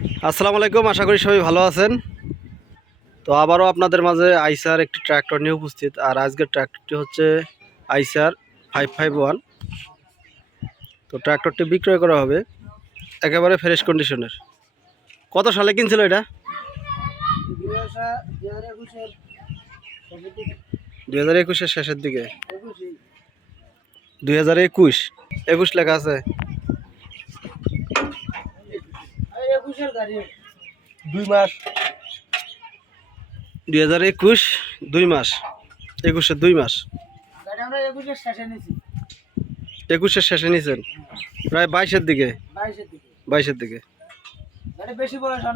আসসালামু আলাইকুম, আশা করি সবাই ভালো আছেন। তো আবারও আপনাদের মাঝে আইসার একটি ট্র্যাক্টর নিয়ে উপস্থিত, আর আজকের ট্র্যাক্টরটি হচ্ছে আইসার ফাইভ ফাইভ ওয়ান। তো ট্র্যাক্টরটি বিক্রয় করা হবে একেবারে ফ্রেশ কন্ডিশনের। কত সালে কিনছিল এটা? দুই হাজার একুশের শেষের দিকে। দুই হাজার একুশ। একুশ লেখা আছে। দুই মাস। দুই হাজার একুশ দুই মাস। একুশের দুই মাস। একুশের শেষে নিয়েছেন? প্রায় বাইশের দিকে? বাইশের দিকে। বেশি বয়স হয়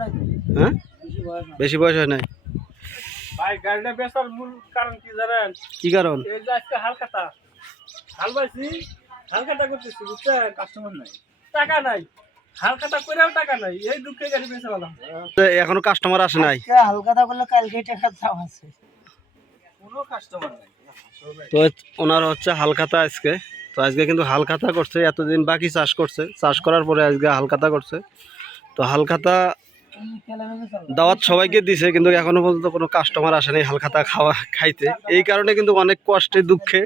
হ্যাঁ? বেশি বয়স হয়। বেশি বয়স হয় নাই? ভাই গাড়িটা বেচার মূল কারণ কি জানেন? কি কারণ? এই যে আজকে হালখাতা। হাল বাইছি হালখাতা করতেছি বুঝছেন? কাস্টমার নাই। টাকা নাই। হালখাতা করেও টাকা নাই এই দুঃখে গাড়ি বেঁচে ভালো এখনও কাস্টমার আসে নাই? আজকে হালকাতা কালকে টাকার দাম আছে। কোনো কাস্টমার নাই। তো ওনার হচ্ছে হালখাতা আজকে। তো আজকে কিন্তু হালখাতা করছে এতদিন বাকি চাষ করছে। চাষ করার পরে আজকে হালখাতা করছে। তো হালখাতা দাওয়াত সবাইকে দিছে কিন্তু এখনও পর্যন্ত কোনো কাস্টমার আসে নাই হালখাতা খাওয়া খাইতে। এই কারণে কিন্তু অনেক কষ্টে দুঃখে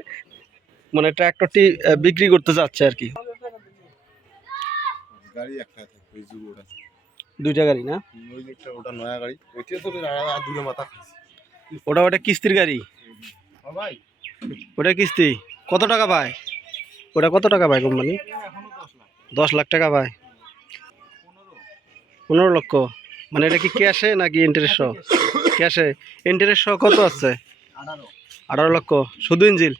মানে ট্র্যাক্টরটি বিক্রি করতে যাচ্ছে আর কি। গাড়ি একটা আছে ওই যুগ ওটা দুইটা গাড়ি না? ওই একটা ওটা নয়া গাড়ি। ওইটা তো আর- দুটো মাথা ওটা ওটা কিস্তির গাড়ি? ভাই। ওটা কিস্তি? কত টাকা পায়? ওটা কত টাকা পায় কোম্পানি? দশ লাখ টাকা পায়। পনেরো লক্ষ? মানে এটা কি ক্যাশে নাকি ইন্টারেস্ট সহ? ক্যাশে ইন্টারেস্ট সহ কত আছে? আঠারো। আঠারো লক্ষ। শুধু ইঞ্জিল।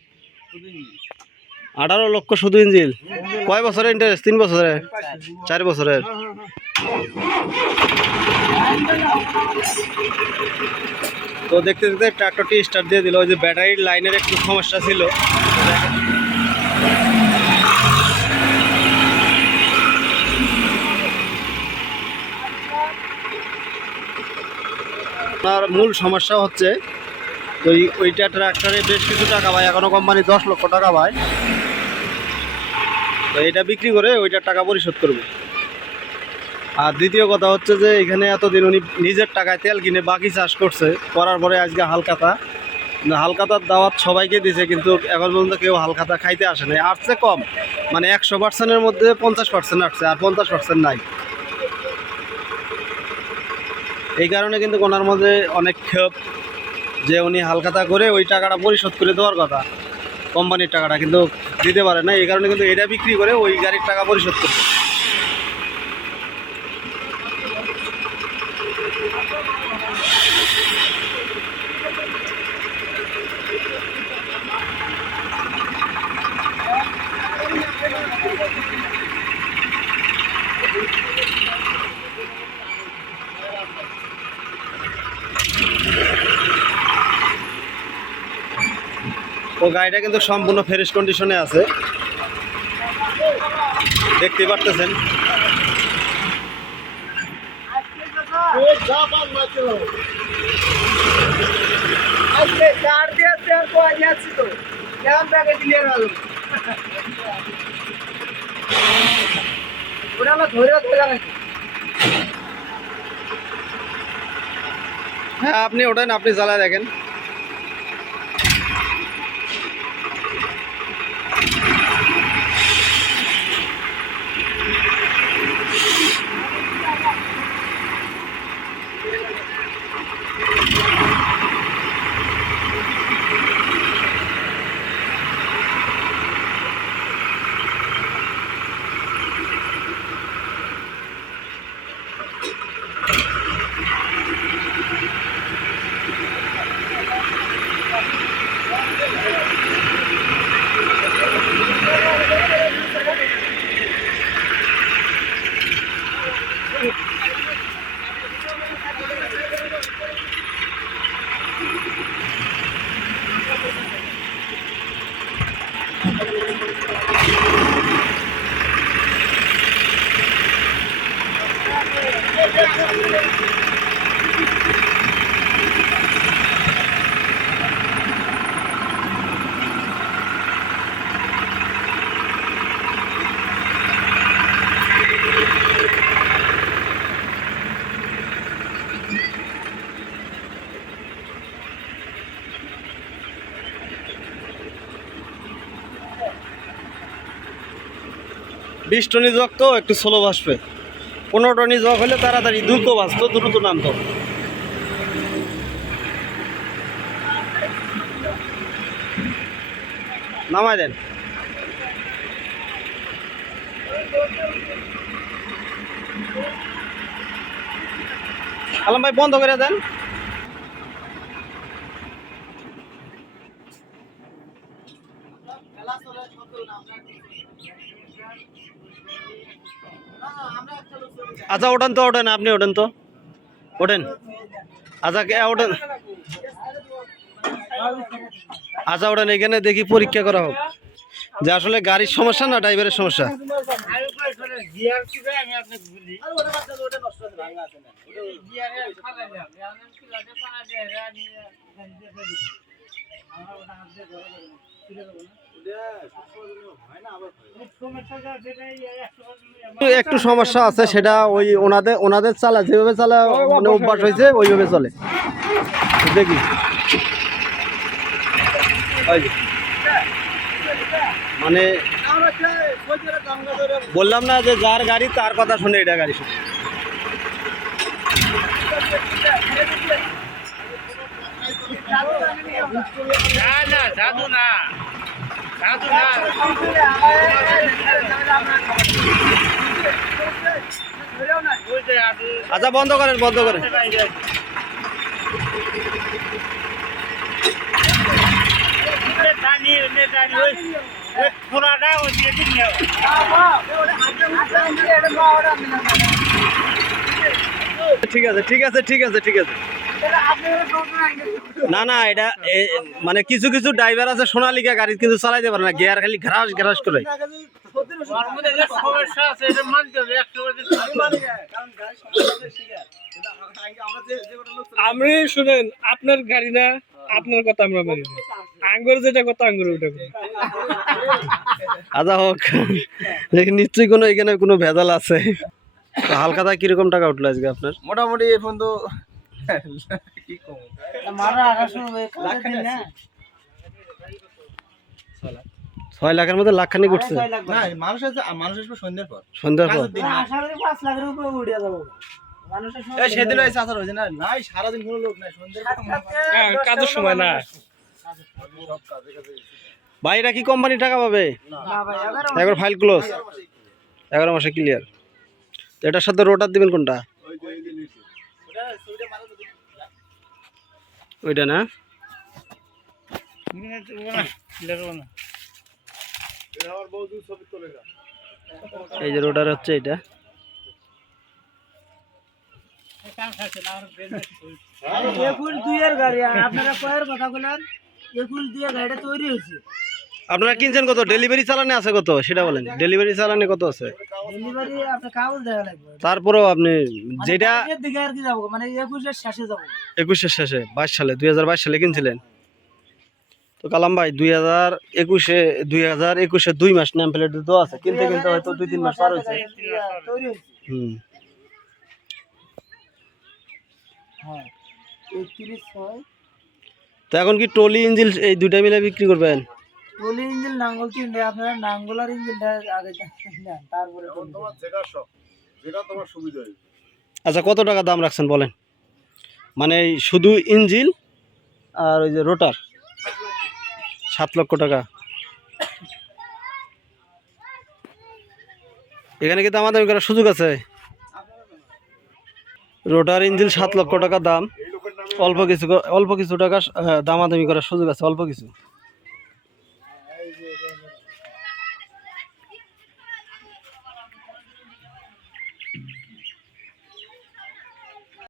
আঠারো লক্ষ শুধু ইঞ্জিল কয় বছরের ইন্টারেস্ট তিন বছরের? চার বছরের? তো দেখতে দেখতে ট্রাক্টরটি স্টার্ট দিয়ে দিল। ওই যে ব্যাটারির লাইনের একটু সমস্যা ছিল। আপনার মূল সমস্যা হচ্ছে, ওই ওইটা ট্রাক্টরে বেশ কিছু টাকা পায় এখনও কোম্পানি দশ লক্ষ টাকা পায় তো এটা বিক্রি করে ওইটার টাকা পরিশোধ করবে। আর দ্বিতীয় কথা হচ্ছে যে, এখানে এতদিন উনি নিজের টাকায় তেল কিনে বাকি চাষ করছে। করার পরে আজকে হালকাতা। হালকাতার দাওয়াত সবাইকে দিছে, কিন্তু এখন পর্যন্ত কেউ হালকাতা খাইতে আসে নাই। আসছে কম। মানে একশো পার্সেন্টের মধ্যে পঞ্চাশ পার্সেন্ট আসছে, আর পঞ্চাশ পার্সেন্ট নাই। এই কারণে কিন্তু ওনার মধ্যে অনেক ক্ষোভ যে, উনি হালখাতা করে ওই টাকাটা পরিশোধ করে দেওয়ার কথা। কোম্পানির টাকাটা কিন্তু দিতে পারে না। এই কারণে কিন্তু এটা বিক্রি করে ওই গাড়ির টাকা পরিশোধ করবে তো গাড়িটা কিন্তু সম্পূর্ণ ফ্রেশ কন্ডিশনে আছে। দেখতে পারতেছেন। হ্যাঁ আপনি ওঠেন, আপনি জ্বালায় দেখেন। বৃষ্টি জক তো একটু স্লো ভাসবে। পনেরো টনি জগ হলে তাড়াতাড়ি দ্রুত বাঁচত, দ্রুত নামত। নামাই দেন। আলম ভাই, বন্ধ করে দেন। আচ্ছা ওঠেন তো, ওঠেন, আপনি ওঠেন তো। ওঠেন। আচ্ছা কে, ওঠেন। আচ্ছা ওঠেন, এখানে দেখি পরীক্ষা করা হোক। যে আসলে গাড়ির সমস্যা না ড্রাইভারের সমস্যা? একটু সমস্যা আছে সেটা ওই ওনাদের ওনাদের চালা যেভাবে চালা মানে অভ্যাস হয়েছে ওইভাবে চলে। দেখি। মানে বললাম না যে যার গাড়ি তার কথা শুনে এটা গাড়ি শুনে। না না জাদু না জাদু না বুঝতে আপনি আচ্ছা বন্ধ করেন বন্ধ করেন। ঠিক আছে ঠিক আছে ঠিক আছে ঠিক আছে। না না এটা এ- মানে কিছু কিছু ড্রাইভার আছে সোনালিকা গাড়ি কিন্তু চালাইতে পারে না। গিয়ার খালি ঘাস ঘাস করে। সমস্যা আছে এটা মানতে হবে একশো আমি শুনেন আপনার গাড়ি না আপনার কথা আমরা মানি না। আঙ্গুর যেটা কথা আঙ্গুর ওইটা কথা। আচ্ছা হোক। দেখি নিশ্চয়ই কোনো এখানে কোনো ভেজাল আছে। তো হালকাতা কীরকম টাকা উঠল আজকে আপনার? মোটামুটি এখন তো কি কম ছয় লাখের মধ্যে লাখখানি উঠছে। না মানুষ আছে মানুষ আসবে সন্ধ্যের পর। সন্ধ্যার পর। এই সেদিন ওই চাচার হয়েছে না নাই সারাদিন কোনো লোক নাই সন্ধ্যের হ্যাঁ, কাজের সময় না। ভাই এটা কি কোম্পানি টাকা পাবে? এগারো ফাইল ক্লোজ এগারো মাসে ক্লিয়ার এটার সাথে রোটার দিবেন কোনটা? ওইটা না? এই যে রোটার হচ্ছে এটা। একুশ দুইয়ের গাড়ি আপনারা কয়ের কথা বলেন একুশ দুইয়ের গাড়িটা তৈরি হয়েছে। আপনারা কিনছেন কত? ডেলিভারি চালানে আছে কত? সেটা বলেন। ডেলিভারি চালানে কত আছে? তারপরেও আপনি যেটা কি যাব? মানে একুশের শেষে বাইশ সালে দুই হাজার বাইশ সালে কিনছিলেন? তো কালাম ভাই দুই হাজার একুশে দুই হাজার একুশে দুই মাস নাম প্লেট তো আছে। কিনতে কিনতে হয়তো দুই তিন মাস পার হয়েছে। হুম। হ্যাঁ। তো এখন কি ট্রলি ইঞ্জিল এই দুইটা মিলে বিক্রি করবেন? টলি ইঞ্জিন নাঙ্গল কিনলে আপনারা নাঙ্গলার ইঞ্জিনটা আগে নেন তারপরে তোমার যেটা সব যেটা তোমার সুবিধা হয় আচ্ছা কত টাকা দাম রাখছেন বলেন? মানে শুধু ইঞ্জিন আর ওই যে রোটার? সাত লক্ষ টাকা। এখানে কি দামাদামি করার সুযোগ আছে। রোটার ইঞ্জিন সাত লক্ষ টাকা দাম। অল্প কিছু অল্প কিছু টাকা আহ, দামাদামি করার সুযোগ আছে অল্প কিছু।